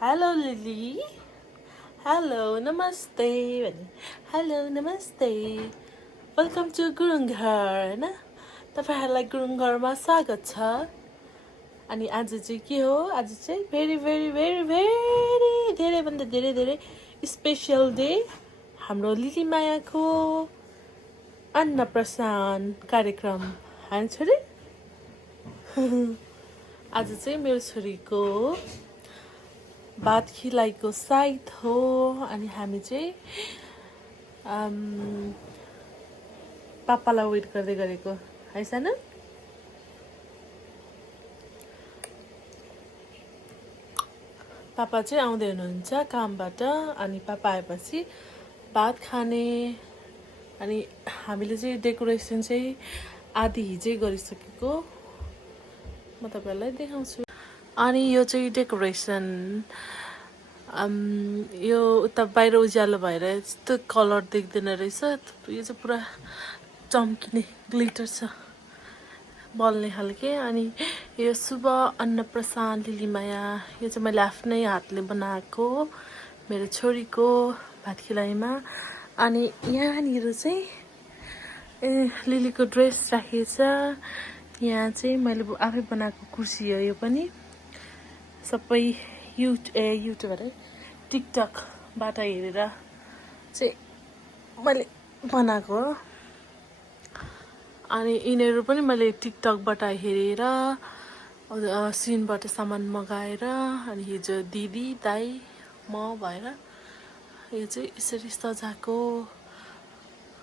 Hello Lily. Hello, namaste. Hello, namaste. Welcome to Gurung घर हैन तपाईहरुलाई गुरुङ घरमा स्वागत छ अनि आज चाहिँ के हो आज चाहिँ भेरी भेरी भेरी भेरी धेरै भन्दा धेरै धेरै स्पेशल डे हाम्रो लिली मायाको अन्नप्रसान कार्यक्रम हैन छोरी आज चाहिँ मेरो छोरीको भात खिलाइको साइत हो अनि हामी चाहिँ पापालाई वेट गर्दै गरेको है सानो पापा चाहिँ आउँदै हुनुहुन्छ कामबाट अनि पापा आएपछि भात खाने अनि हामीले चाहिँ डेकोरेसन चाहिँ आधी हिजै गरिसकेको म तपाईहरुलाई देखाउँछु अनि यो चाहिँ डेकोरेसन यो उता बाहिर उज्यालो भएर यस्तो कलर देख्दैन रहेछ यो चाहिँ पुरा चम्किने ग्लिटर छ बल्ने खालके अनि यो शुभ अन्नप्रसान लिलीमाया यो चाहिँ मैले आफ्नै हातले बनाएको मेरो छोरीको भात खिलाइमा अनि यहाँनिर चाहिँ लिलीको ड्रेस राखिएको छ यहाँ चाहिँ मैले आफै बनाएको कुर्सी हो यो पनि सबै युट्युब अरे टिकटकबाट हेरेर चाहिँ मैले बनाएको हो अनि यिनीहरू पनि मैले टिकटकबाट हेरेर सिनबाट सामान मगाएर अनि हिजो दिदी दाइ म भएर यो चाहिँ यसरी सजाएको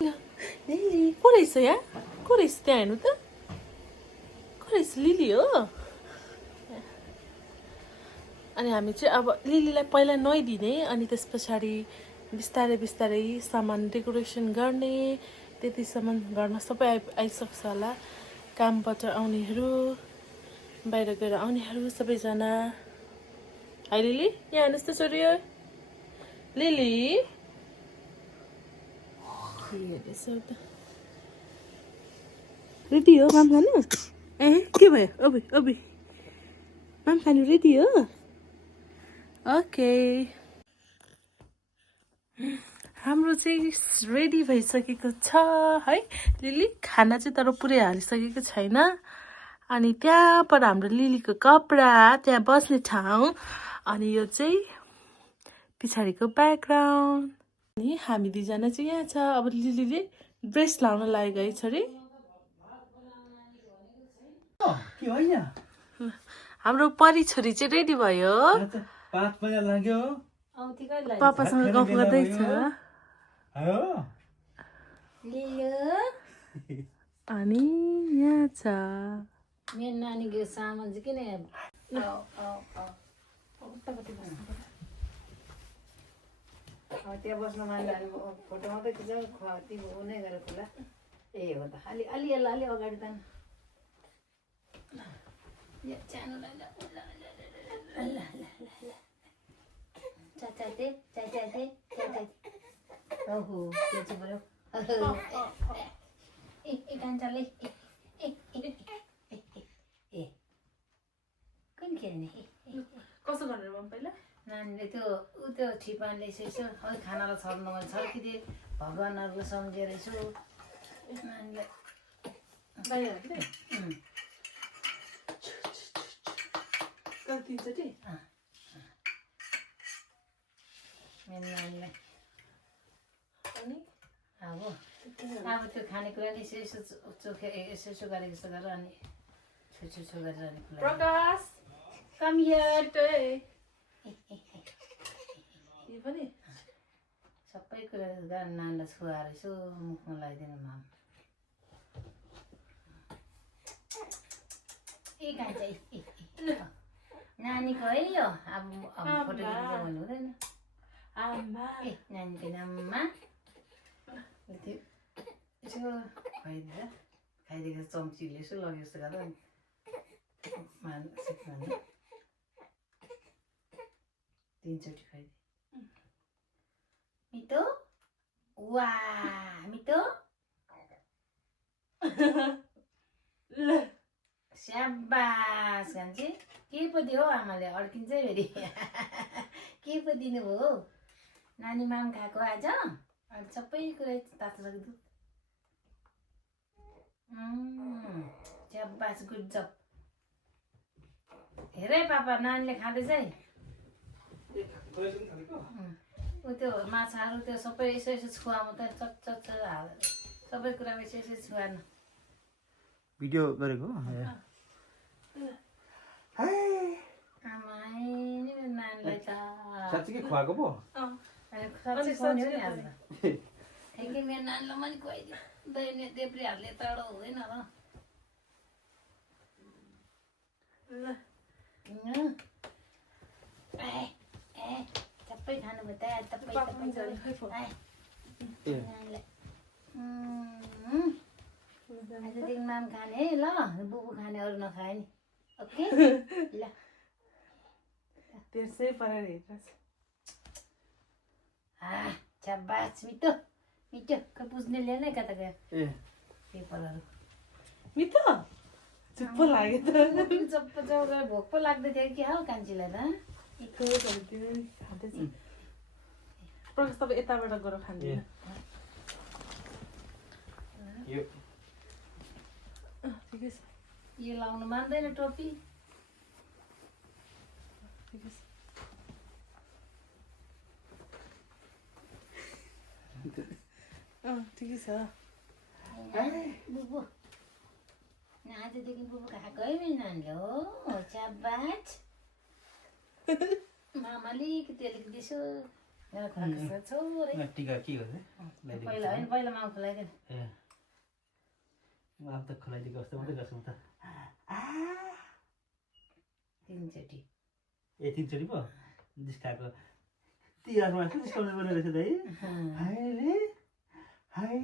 लिली को रहेछ यहाँ को रहेछ त्यहाँ हेर्नु त को रहेछ लिली हो अनि हामी चाहिँ अब लिलीलाई पहिला नुहाइदिने अनि त्यस पछाडि बिस्तारै बिस्तारै सामान डेकोरेसन गर्ने त्यतिसम्म घरमा सबै आइसक्छ होला कामबाट आउनेहरू बाहिर गएर आउनेहरू सबैजना हाय लिली यहाँ हेर्नुहोस् त छोरी लिली रेडी हो माम खानु ए के भयो ओबी ओबी माम खानु रेडी हो ओके हाम्रो चाहिँ रेडी भइसकेको छ है लिली खाना चाहिँ तर पुरै हालिसकेको छैन अनि त्यहाँबाट हाम्रो लिलीको कपडा त्यहाँ बस्ने ठाउँ अनि यो चाहिँ पछाडिको ब्याकग्राउन्ड अनि हामी दुईजना चाहिँ यहाँ छ अब लिलीले ड्रेस लाउन लागेको है छोरी हाम्रो परी छोरी चाहिँ रेडी भयो पापासँग गफ गर्दैछ अनि यहाँ छ मेरो नानीको सामान चाहिँ किन त्यहाँ बस्न मान्दाखेरि फोटो मात्रै खिचाउ ती नै गरेर खुला ए हो त अलि अलि यसलाई अलि अगाडि त ओहो त्यो चाहिँ भयो कान्छाले ए कुन खेल्ने कसो गरेर भन् पहिला नानीले त्यो त्यो ठिपानले यसो अलिक खानालाई छर्नु मैले छर्किदिएँ भगवान्हरूलाई सम्झेर यसो नानीलाई बाहिर कतिचोटि मेरो नानीलाई अनि अब त्यो खानेकुराले यसो यसो चोखे यसो यसो गरेको जस्तो गरेर अनि छुछुछु गरेर अनि प्रकाश कम हियर यो पनि सबै कुरा नानीलाई छुवाएर यसो मुखमा लगाइदिनु माम ए कान्छ नानीको है यो अब फोटो खिच्नु भन्नु हुँदैन ए नानीको नाममा यसो खुवाइदिएर खाइदिएको चम्चीले यसो लग्यो जस्तो गरेर सिक्नु तीनचोटि खुवाइदिए मितो वा मितो स्याबास कान्छी के पो दियो आमाले अड्किन्छ फेरि के पो दिनुभयो नानी माम खाएको आज अनि सबै कुरा तातो छ दुध च्याबास गुड जब हेर है पापा नानीले खाँदैछ है ऊ त्यो माछाहरू त्यो सबै यसो यसो छुवा मात्रै चट हालेर सबै कुरामा यसो यसो छुवानु भिडियो गरेको आमाई नि मेरो नानीलाई त साँच्चीकै खुवाएको पो साँच्चै खुवाउने हो नि आज ठिकै मेरो नानीलाई पनि खुवाइदियो दैने देब्रेहरूले टाढो हुँदैन र सबै खानुभयो त आजदेखि माम खाने है ल बुबु खाने अरू नखाए नि ओके ल त्यसै परेर हेरिरहेछ छ्याबास मिठो मिठो खै बुझ्ने ल्याएन कता गयो पेपरहरू मिठो चुप्पो लाग्यो त चप्पो चौका भोक पो लाग्दै थियो कि हाल कान्छीलाई त खाँदैछ प्रकाश तपाईँ यताबाट गएर खाँदैन ठिकै छ यो लाउनु मान्दैन टोपी ठिकै छ ठिकै छ बुबु आजदेखि बुबु खाएको है मेरो नानीले हो छ्याबास मामाले अलिकति यसो खुवाएको छोरै टिका के गर्छ पहिला होइन पहिला मामा खुलाइदिएन म अब त खुलाइदिएको जस्तो मात्रै गर्छु म त तिनचोटि ए 3 चोटि पो जिस्काएको तिहारमा यस्तो जिस्काउने पर्ने रहेछ दाइ हाय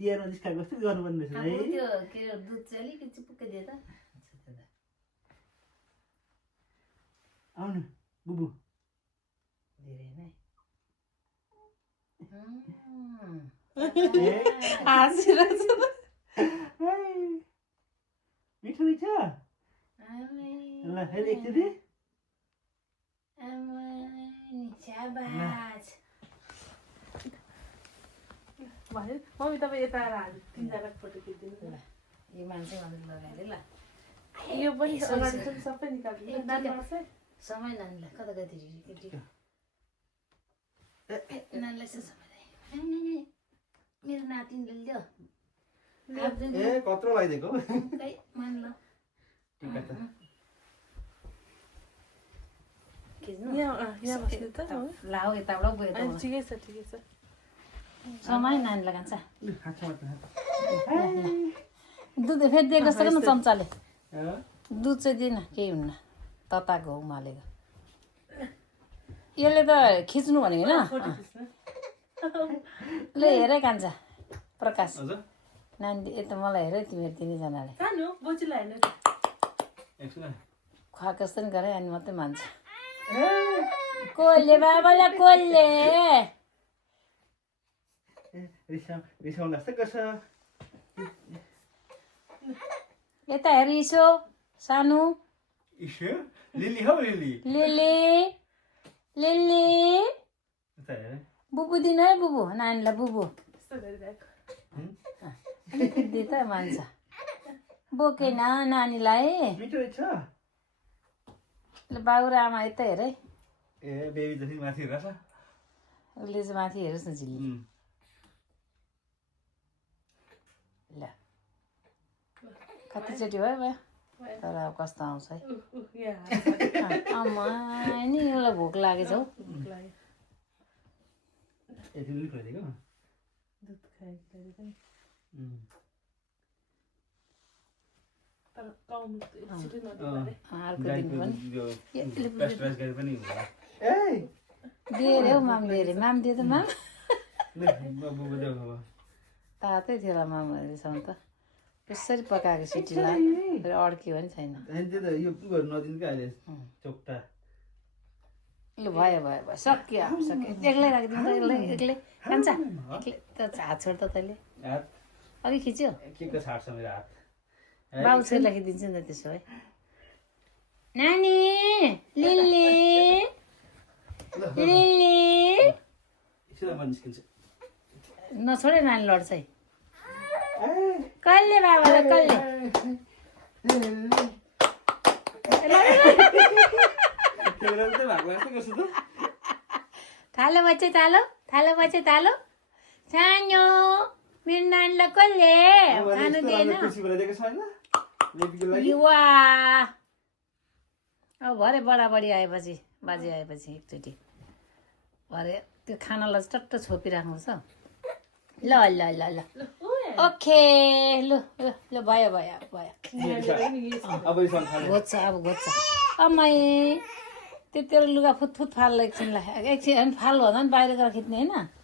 तिहारमा जिस्काएको जस्तो गर्नुपर्ने रहेछ दाइ त्यो के अरे दुध चाहिँ अलिकति चिपुक्कै दियो त आउनु बुबु धेरै नै हाँसिरहेछ मिठो मिठो ल फेरि एकचोटि छ्याबास भयो मम्मी तपाईँ यता आएर हामी 3जना फोटो खिचिदिनु ल यो मान्छे भनेर लगाइदियो ल यो पनि अगाडि चाहिँ सबै निकाल्दिनु समय नानीलाई कता गइदियो नानीलाई चाहिँ समय मेरो नातिनीले ल्यायो ए कत्रो लगाइदिएको मान ल टिका त खिच्नु यहाँ बस्नु त लाऊ यताबाट गयो त ठिकै छ ठिकै छ समय नानीलाई खान्छ हातमा दुध फेरि दिएको जस्तो न चम्चाले दुध चाहिँ दिएन केही हुन्न तताएको हो उमालेको यसले त खिच्नु भनेको होइन ल हेरै कान्छ प्रकाश नानी यता मलाई हेर तिमीहरू 3जनाले खानु बोजूलाई हेर्नु खुवाएको जस्तो नि गरे अनि मात्रै मान्छ कसले बाबालाई कसले रिसाउनु जस्तो गर्छ यता हेर इसो सानो इसो लिली हौ लिली लिली लिली यता हेर बुबु दिनु है बुबु नानीलाई बुबु यस्तो गरिरहेको अलिकति दे त मान्छ बोकेन नानीलाई मिठो रहेछ ल बाउ र आमा यता हेर है ए बेबी जति माथि हेरेछ उसले चाहिँ माथि हेरोस् न झिल्ली ल कतिचोटि भयो भयो तर अब कस्तो आउँछ है आमा नि उसलाई भोक लागेछ हौ यति पनि खोलिदिएको दुध खाइदिएको तर काउनु एकचोटि नदिनु अरे अर्को दिन पनि दिए रे हौ माम दिए रे माम दिए त माम तातै थियो होला माम रिसाउनु त कसरी पकाएको सिटी लाग्यो फेरि अड्क्यो भने छैन यो नदिनु क्या अहिले चोक्टा ल भयो भयो भयो सक्यो अब सक्यो एक्लै राखिदिनु त एक्लै खान्छ एक्लै त हात छोड त तैँले अघि खिच्यो के को छाड्छ मेरो हात बाउ चाहिँ राखिदिन्छु नि त त्यसो है नानी लिली लिली एकछिन म निस्किन्छु नछोडे नानी लड्छ है कहिले बाबालाई कहिले थालो बच्चे थालो सानो मेरो नानीलाई कसले खानु दिएन युवा अब भरे बढाबढी आएपछि बाजे आएपछि एकचोटि भरे त्यो खानालाई टट्ट छोपिराख्नु छ ल ल ल ल ओके ल ल ल भयो भयो भयो घोज्छ अब घोज्छ अम्मै त्यो तेरो लुगा फुतफुत फाल्ला एकछिनलाई एकछिन फाल भन्दा पनि बाहिर गएर खिच्ने होइन